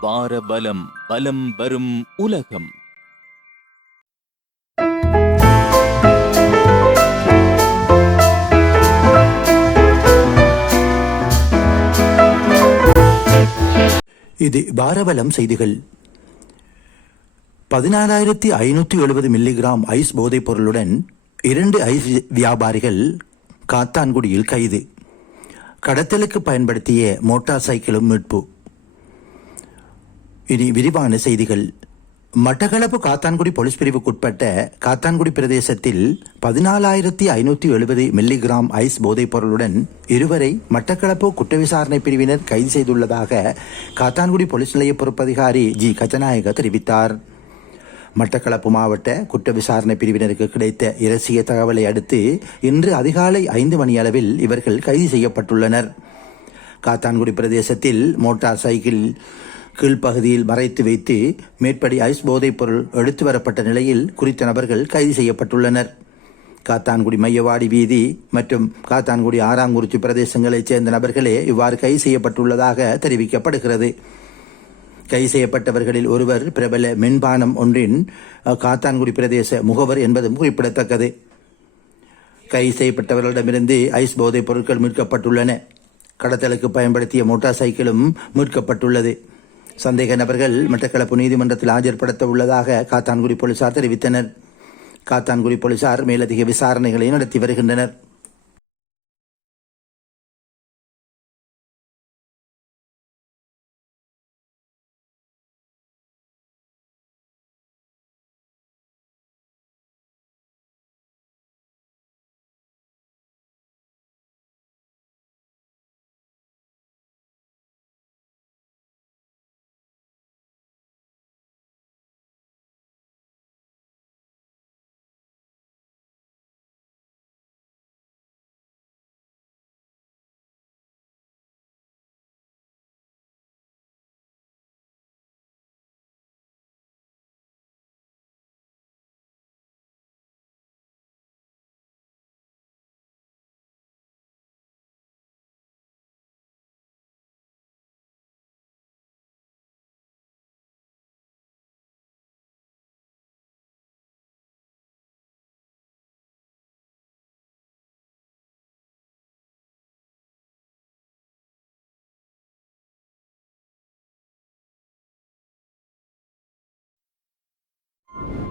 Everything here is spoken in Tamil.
வார பலம் பலம் வரும் உலகம். இது பாரபலம் செய்திகள். பதினாலாயிரத்தி ஐநூற்றி எழுபது மில்லிகிராம் ஐஸ் போதைப் பொருளுடன் இரண்டு ஐஸ் வியாபாரிகள் காத்தான்குடியில் கைது. கடத்தலுக்கு பயன்படுத்திய மோட்டார் சைக்கிளும் மீட்பு. இனி விரிவான செய்திகள். மட்டக்களப்பு காத்தான்குடி போலீஸ் பிரிவுக்குட்பட்ட காத்தான்குடி பிரதேசத்தில் பதினாலாயிரத்தி ஐநூற்றி எழுபது மில்லிகிராம் ஐஸ் போதைப் பொருளுடன் இருவரை மட்டக்களப்பு குற்ற விசாரணை பிரிவினர் கைது செய்துள்ளதாக காத்தான்குடி போலீஸ் நிலைய பொறுப்பதிகாரி ஜி. கஜநாயக தெரிவித்தார். மட்டக்களப்பு மாவட்ட குற்ற விசாரணை பிரிவினருக்கு கிடைத்த இரசிய தகவலை அடுத்து இன்று அதிகாலை ஐந்து மணியளவில் இவர்கள் கைது செய்யப்பட்டுள்ளனர். காத்தான்குடி பிரதேசத்தில் மோட்டார் சைக்கிள் கீழ்ப்பகுதியில் மறைத்து வைத்து மேற்படி ஐஸ் போதைப் பொருள் எடுத்து வரப்பட்ட நிலையில் குறித்த நபர்கள் கைது செய்யப்பட்டுள்ளனர். காத்தான்குடி மையவாடி வீதி மற்றும் காத்தான்குடி ஆறாங்குறிச்சி பிரதேசங்களைச் சேர்ந்த நபர்களே இவ்வாறு கைது செய்யப்பட்டுள்ளதாக தெரிவிக்கப்படுகிறது. கைது செய்யப்பட்டவர்களில் ஒருவர் பிரபல மின்பானம் ஒன்றின் காத்தான்குடி பிரதேச முகவர் என்பதும் குறிப்பிடத்தக்கது. கைது செய்யப்பட்டவர்களிடமிருந்து ஐஸ் போதைப் பொருட்கள் மீட்கப்பட்டுள்ளன. கடத்தலுக்கு பயன்படுத்திய மோட்டார் சைக்கிளும் மீட்கப்பட்டுள்ளது. சந்தேக நபர்கள் மட்டக்களப்பு நீதிமன்றத்தில் ஆஜர்படுத்த உள்ளதாக காத்தான்குடி போலீசார் தெரிவித்தனர். காத்தான்குடி போலீசார் மேலதிக விசாரணைகளை நடத்தி வருகின்றனர்.